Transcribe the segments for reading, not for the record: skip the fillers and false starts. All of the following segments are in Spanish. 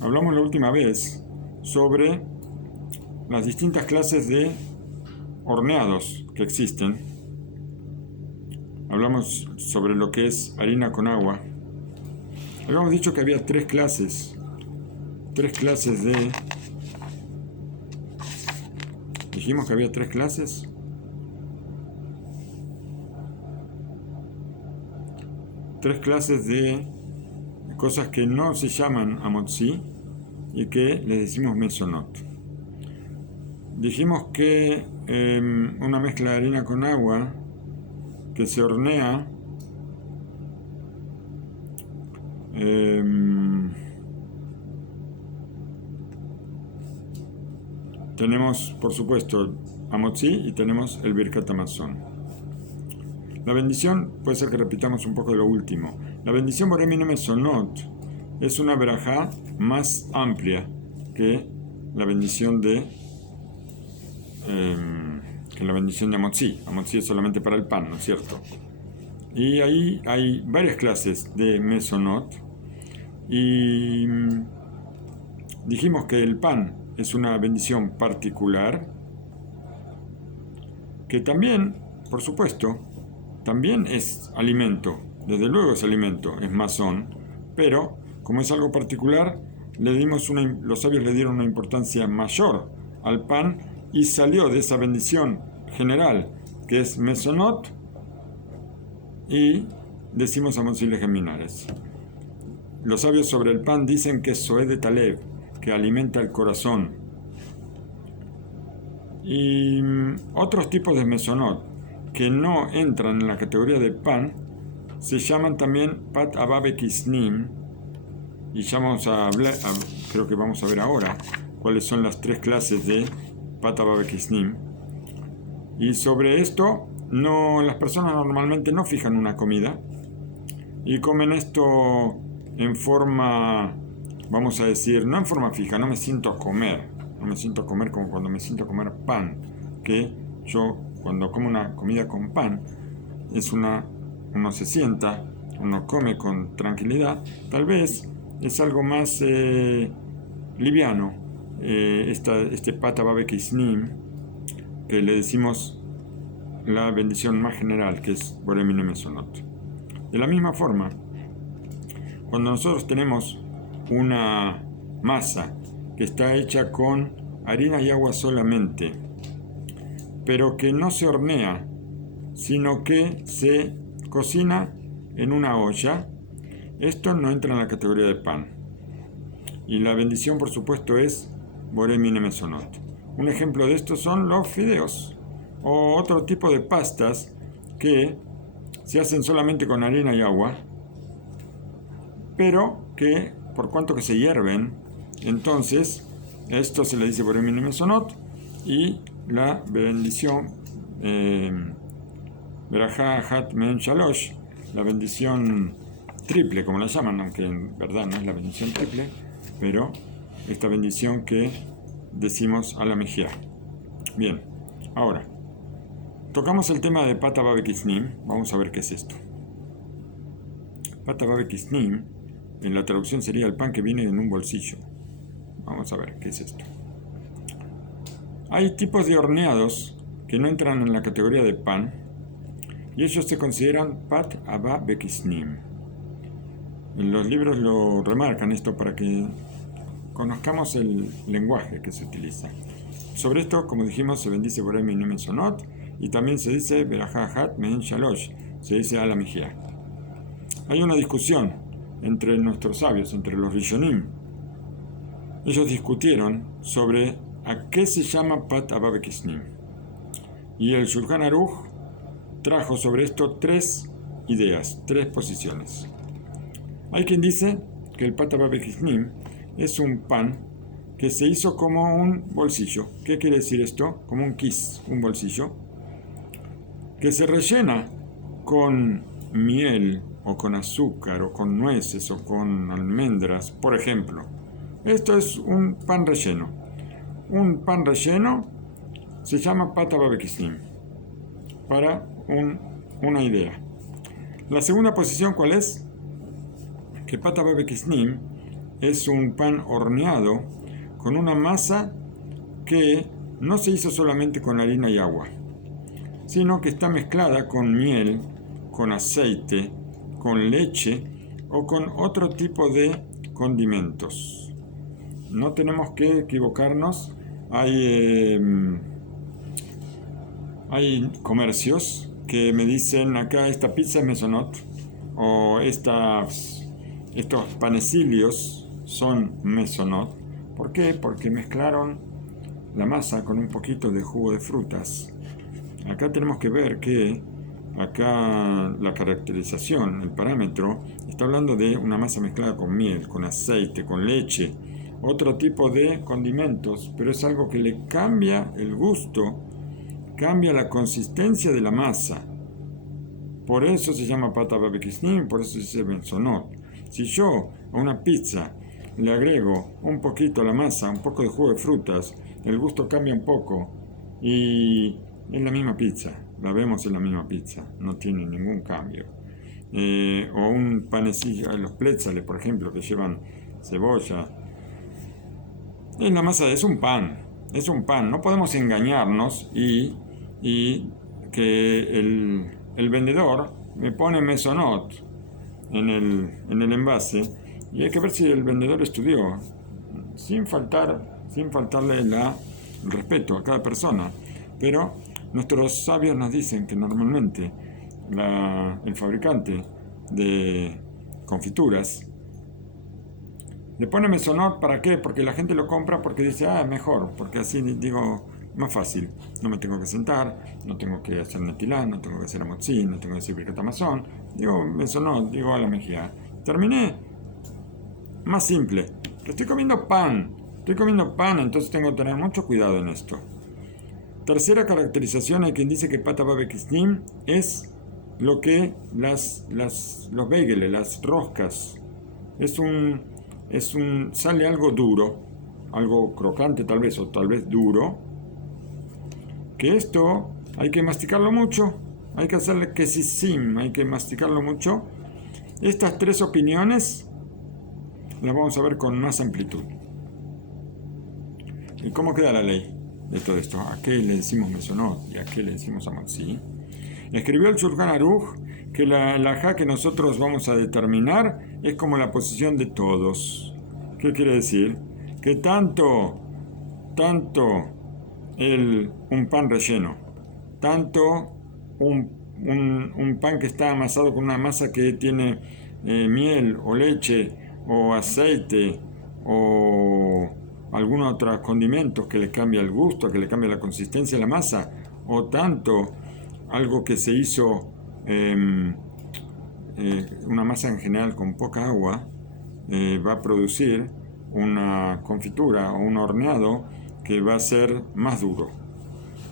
hablamos la última vez sobre las distintas clases de horneados que existen. Hablamos sobre lo que es harina con agua. Habíamos dicho que había tres clases de... Dijimos que había tres clases. Tres clases de cosas que no se llaman hamotzi y que les decimos mesonot. Dijimos que una mezcla de harina con agua que se hornea tenemos, por supuesto, hamotzi y tenemos el Birkat Hamazon. La bendición, puede ser que repitamos un poco de lo último. La bendición Borei Minei Mesonot es una verajá más amplia que la bendición de hamotzi. Hamotzi es solamente para el pan, ¿no es cierto? Y ahí hay varias clases de mesonot. Y dijimos que el pan es una bendición particular, que también, por supuesto, también es alimento, desde luego es alimento, es masón, pero como es algo particular, los sabios le dieron una importancia mayor al pan y salió de esa bendición general, que es mesonot, y decimos hamotzi lejeminares. Los sabios sobre el pan dicen que es soed de talev, que alimenta el corazón. Y otros tipos de mesonot que no entran en la categoría de pan se llaman también pat abba bekisnim, y ya vamos a hablar, creo que vamos a ver ahora cuáles son las tres clases de pat abba bekisnim. Y sobre esto, las personas normalmente no fijan una comida y comen esto en forma, vamos a decir, no en forma fija. No me siento a comer como cuando me siento a comer pan, que yo cuando como una comida con pan uno se sienta, uno come con tranquilidad. Tal vez es algo más liviano, este pat abba bekisnim, que le decimos la bendición más general, que es Borei Minei Mesonot. De la misma forma, cuando nosotros tenemos una masa que está hecha con harina y agua solamente, pero que no se hornea, sino que se cocina en una olla, esto no entra en la categoría de pan. Y la bendición, por supuesto, es Borei Minei Mesonot. Un ejemplo de esto son los fideos o otro tipo de pastas que se hacen solamente con harina y agua, pero que por cuanto que se hierven, entonces esto se le dice Borei Minei Mesonot, y la bendición Berajá Hat Men Shalosh, la bendición triple, como la llaman, aunque en verdad no es la bendición triple, pero esta bendición que decimos a la mejía. Bien, ahora tocamos el tema de pat abba bekisnim. Vamos a ver qué es esto. Pat abba bekisnim, en la traducción sería el pan que viene en un bolsillo. Vamos a ver qué es esto. Hay tipos de horneados que no entran en la categoría de pan, y ellos se consideran pat abba bekisnim. En los libros lo remarcan esto para que conozcamos el lenguaje que se utiliza. Sobre esto, como dijimos, se bendice Borei Minei Mesonot, y también se dice Berajá Hat Men Shalosh, se dice a la mejía. Hay una discusión entre nuestros sabios, entre los Rishonim. Ellos discutieron sobre a qué se llama pat abba bekisnim, y el Shulchan Aruch trajo sobre esto tres ideas, tres posiciones. Hay quien dice que el pat abba bekisnim es un pan que se hizo como un bolsillo. ¿Qué quiere decir esto? Como un kiss, un bolsillo, que se rellena con miel o con azúcar o con nueces o con almendras, por ejemplo. Esto es un pan relleno. Un pan relleno se llama pat abba bekisnim, para una idea. La segunda posición, ¿cuál es? Que pat abba bekisnim es un pan horneado con una masa que no se hizo solamente con harina y agua, sino que está mezclada con miel, con aceite, con leche o con otro tipo de condimentos. No tenemos que equivocarnos. Hay comercios que me dicen acá esta pizza es mesonot o estos panecillos son mesonot. ¿Por qué? Porque mezclaron la masa con un poquito de jugo de frutas. Acá tenemos que ver que acá la caracterización, el parámetro, está hablando de una masa mezclada con miel, con aceite, con leche, otro tipo de condimentos, pero es algo que le cambia el gusto, cambia la consistencia de la masa. Por eso se llama pata babekisnim, por eso se dice mesonot. Si yo a una pizza le agrego un poquito a la masa, un poco de jugo de frutas, el gusto cambia un poco y es la misma pizza, la vemos en la misma pizza, no tiene ningún cambio. O un panecillo, los pretzels, por ejemplo, que llevan cebolla. Es la masa, es un pan, no podemos engañarnos y que el vendedor me pone mesonot en el envase y hay que ver si el vendedor estudió, sin faltarle el respeto a cada persona. Pero nuestros sabios nos dicen que normalmente el fabricante de confituras le pone mesonot. ¿Para qué? Porque la gente lo compra porque dice, mejor, porque así digo, más fácil, no me tengo que sentar, no tengo que hacer netilá, no tengo que hacer amotzi, no tengo que decir birkat hamazon, digo mesonot, digo a la mejía. Terminé, más simple, que estoy comiendo pan, entonces tengo que tener mucho cuidado en esto. Tercera caracterización, hay quien dice que pata babekisnim es lo que los begeles, las roscas, sale algo duro, algo crocante tal vez, o tal vez duro, que esto hay que masticarlo mucho, hay que hacerle kesisim, hay que masticarlo mucho. Estas tres opiniones las vamos a ver con más amplitud. ¿Y cómo queda la ley de todo esto? ¿A qué le decimos mesonot y a qué le decimos amotzi? Escribió el Shulchan Aruch que la halajá que nosotros vamos a determinar es como la posición de todos. ¿Qué quiere decir? Que tanto un pan relleno, tanto un pan que está amasado con una masa que tiene miel o leche o aceite o algunos otros condimentos que le cambia el gusto, que le cambia la consistencia de la masa, o tanto algo que se hizo una masa en general con poca agua, va a producir una confitura o un horneado que va a ser más duro.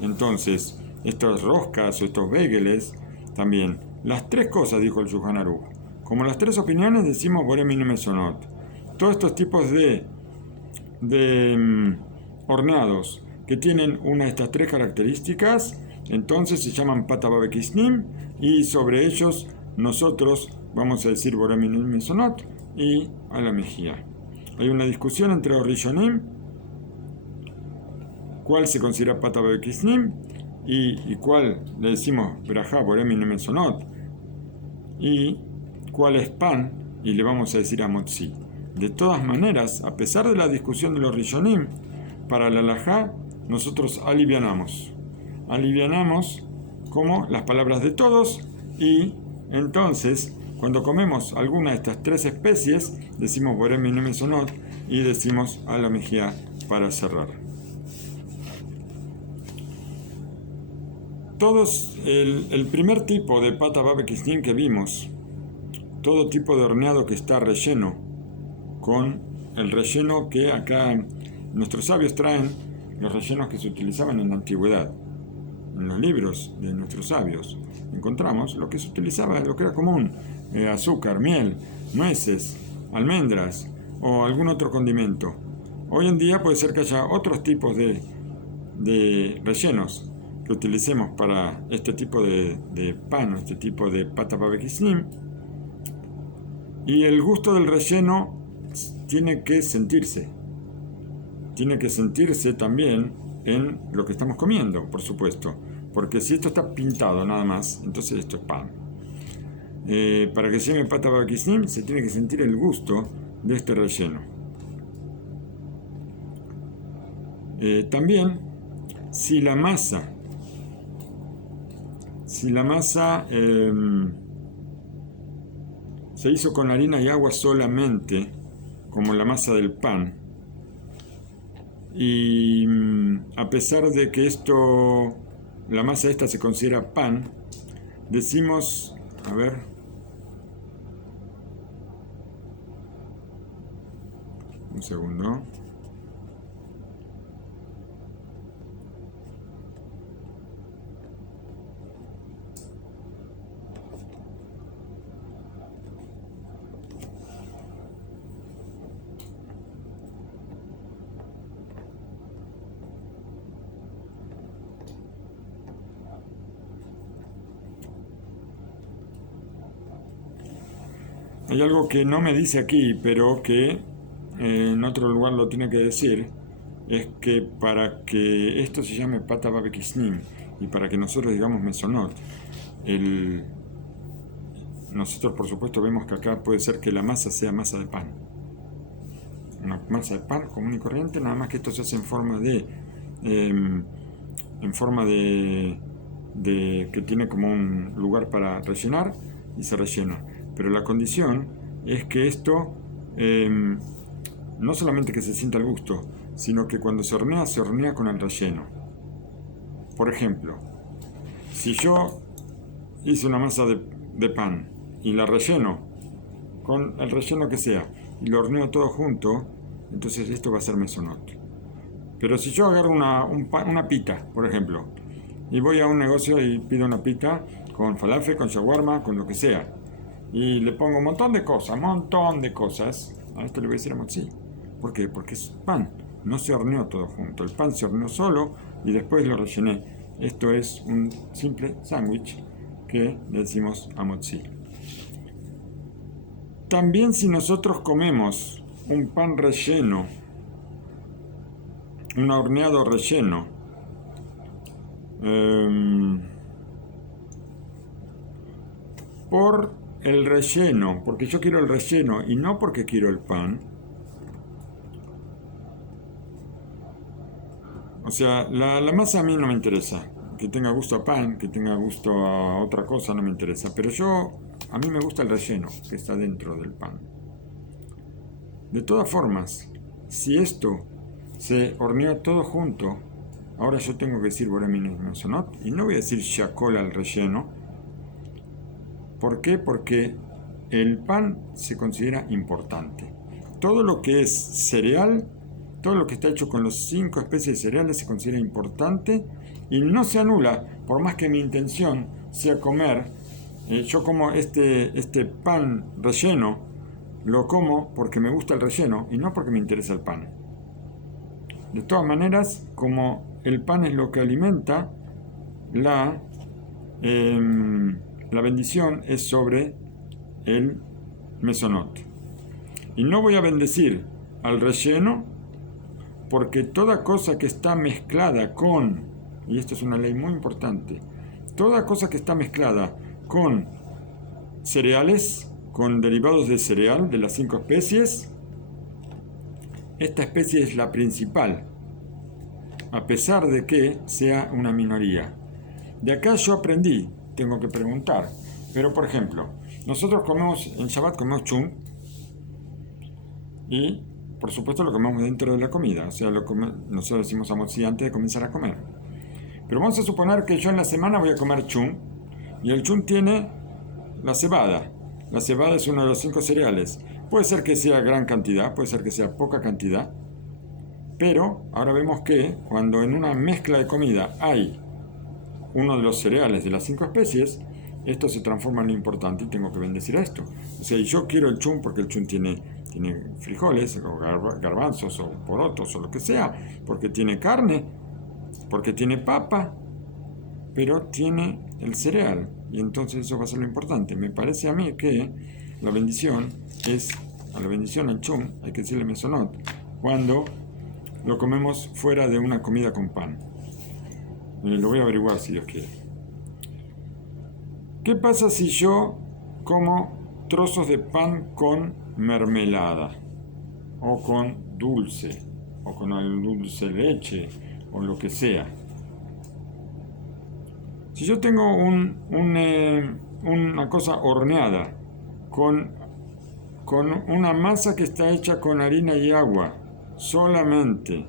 Entonces, estas roscas o estos begeles, también, las tres cosas, dijo el Shulchan Aruch, como las tres opiniones decimos borem y mesonot. Todos estos tipos de horneados que tienen una de estas tres características, entonces se llaman pata babekisnim, y sobre ellos nosotros vamos a decir borem y mesonot y a la mejía. Hay una discusión entre los rishonim, cuál se considera pata babekisnim y cuál le decimos berajá borem y mesonot, y cuál es pan y le vamos a decir amotzi. De todas maneras, a pesar de la discusión de los rishonim, para la halajá nosotros alivianamos como las palabras de todos, y entonces cuando comemos alguna de estas tres especies decimos borem y mesonot y decimos a la mejía para cerrar. Todos, el primer tipo de pata babekisnim que vimos, todo tipo de horneado que está relleno con el relleno que acá nuestros sabios traen, los rellenos que se utilizaban en la antigüedad. En los libros de nuestros sabios encontramos lo que se utilizaba, lo que era común, azúcar, miel, nueces, almendras o algún otro condimento. Hoy en día puede ser que haya otros tipos de rellenos que utilicemos para este tipo de pan, este tipo de pata babekisnim, y el gusto del relleno tiene que sentirse. Tiene que sentirse también en lo que estamos comiendo, por supuesto. Porque si esto está pintado nada más, entonces esto es pan. Para que se llame Pat Haba Bekisnim, se tiene que sentir el gusto de este relleno. También, si la masa se hizo con harina y agua solamente, como la masa del pan, y a pesar de que la masa esta se considera pan, decimos, a ver, un segundo. Hay algo que no me dice aquí, pero que en otro lugar lo tiene que decir, es que para que esto se llame Pat Haba Bekisnim y para que nosotros digamos Mesonot, nosotros por supuesto vemos que acá puede ser que la masa sea masa de pan. Una masa de pan común y corriente, nada más que esto se hace en forma de que tiene como un lugar para rellenar y se rellena. Pero la condición es que esto no solamente que se sienta el gusto, sino que cuando se hornea con el relleno. Por ejemplo, si yo hice una masa de pan y la relleno con el relleno que sea y lo horneo todo junto, entonces esto va a ser mesonot. Pero si yo agarro una pita, por ejemplo, y voy a un negocio y pido una pita con falafel, con shawarma, con lo que sea, y le pongo un montón de cosas, a esto le voy a decir motzi. ¿Por qué? Porque es pan, no se horneó todo junto, el pan se horneó solo y después lo rellené. Esto es un simple sándwich que le decimos motzi. También si nosotros comemos un pan relleno, un horneado relleno, por el relleno, porque yo quiero el relleno y no porque quiero el pan. O sea, la masa a mí no me interesa. Que tenga gusto a pan, que tenga gusto a otra cosa, no me interesa. Pero a mí me gusta el relleno que está dentro del pan. De todas formas, si esto se horneó todo junto, ahora yo tengo que decir Boremin Mesonot y no voy a decir Shakol al relleno. ¿Por qué? Porque el pan se considera importante. Todo lo que es cereal, todo lo que está hecho con las 5 especies de cereales se considera importante y no se anula, por más que mi intención sea comer. Yo como este pan relleno, lo como porque me gusta el relleno y no porque me interesa el pan. De todas maneras, como el pan es lo que alimenta, la bendición es sobre el mesonot. Y no voy a bendecir al relleno porque toda cosa que está mezclada con, y esto es una ley muy importante, toda cosa que está mezclada con cereales, con derivados de cereal, de las 5 especies, esta especie es la principal, a pesar de que sea una minoría. De acá yo aprendí, tengo que preguntar, pero por ejemplo, nosotros en Shabbat comemos chum y por supuesto lo comemos dentro de la comida, o sea, nosotros decimos amotzi antes de comenzar a comer. Pero vamos a suponer que yo en la semana voy a comer chum y el chum tiene la cebada. La cebada es uno de los 5 cereales. Puede ser que sea gran cantidad, puede ser que sea poca cantidad, pero ahora vemos que cuando en una mezcla de comida hay uno de los cereales de las 5 especies, esto se transforma en lo importante y tengo que bendecir a esto. O sea, yo quiero el chum porque el chum tiene frijoles o garbanzos o porotos o lo que sea, porque tiene carne, porque tiene papa, pero tiene el cereal y entonces eso va a ser lo importante. Me parece a mí que la bendición es a la bendición, al chum, hay que decirle mesonot, cuando lo comemos fuera de una comida con pan. Lo voy a averiguar si Dios quiere. ¿Qué pasa si yo como trozos de pan con mermelada? O con dulce, o con el dulce de leche, o lo que sea. Si yo tengo una cosa horneada con una masa que está hecha con harina y agua solamente,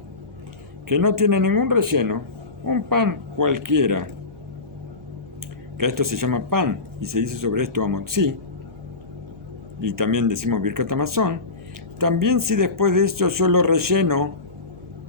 que no tiene ningún relleno, un pan cualquiera, que esto se llama pan y se dice sobre esto amotzi, y también decimos birkat hamazon. También si después de esto yo lo relleno,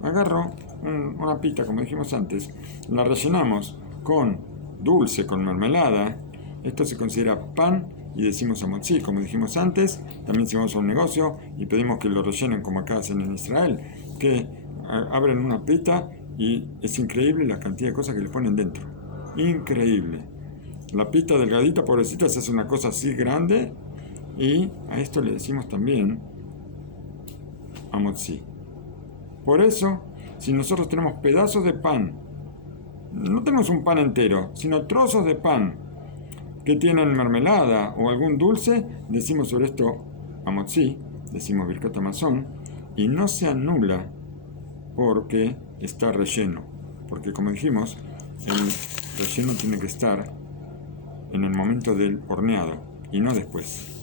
agarro una pita, como dijimos antes, la rellenamos con dulce, con mermelada, esto se considera pan y decimos amotzi, como dijimos antes. También si vamos a un negocio y pedimos que lo rellenen como acá hacen en Israel, que abren una pita y es increíble la cantidad de cosas que le ponen dentro. Increíble. La pita delgadita, pobrecita, se hace una cosa así grande y a esto le decimos también amotzi. Por eso, si nosotros tenemos pedazos de pan, no tenemos un pan entero, sino trozos de pan que tienen mermelada o algún dulce, decimos sobre esto amotzi, decimos birkat hamazon, y no se anula porque está relleno. Porque como dijimos, el relleno tiene que estar en el momento del horneado y no después.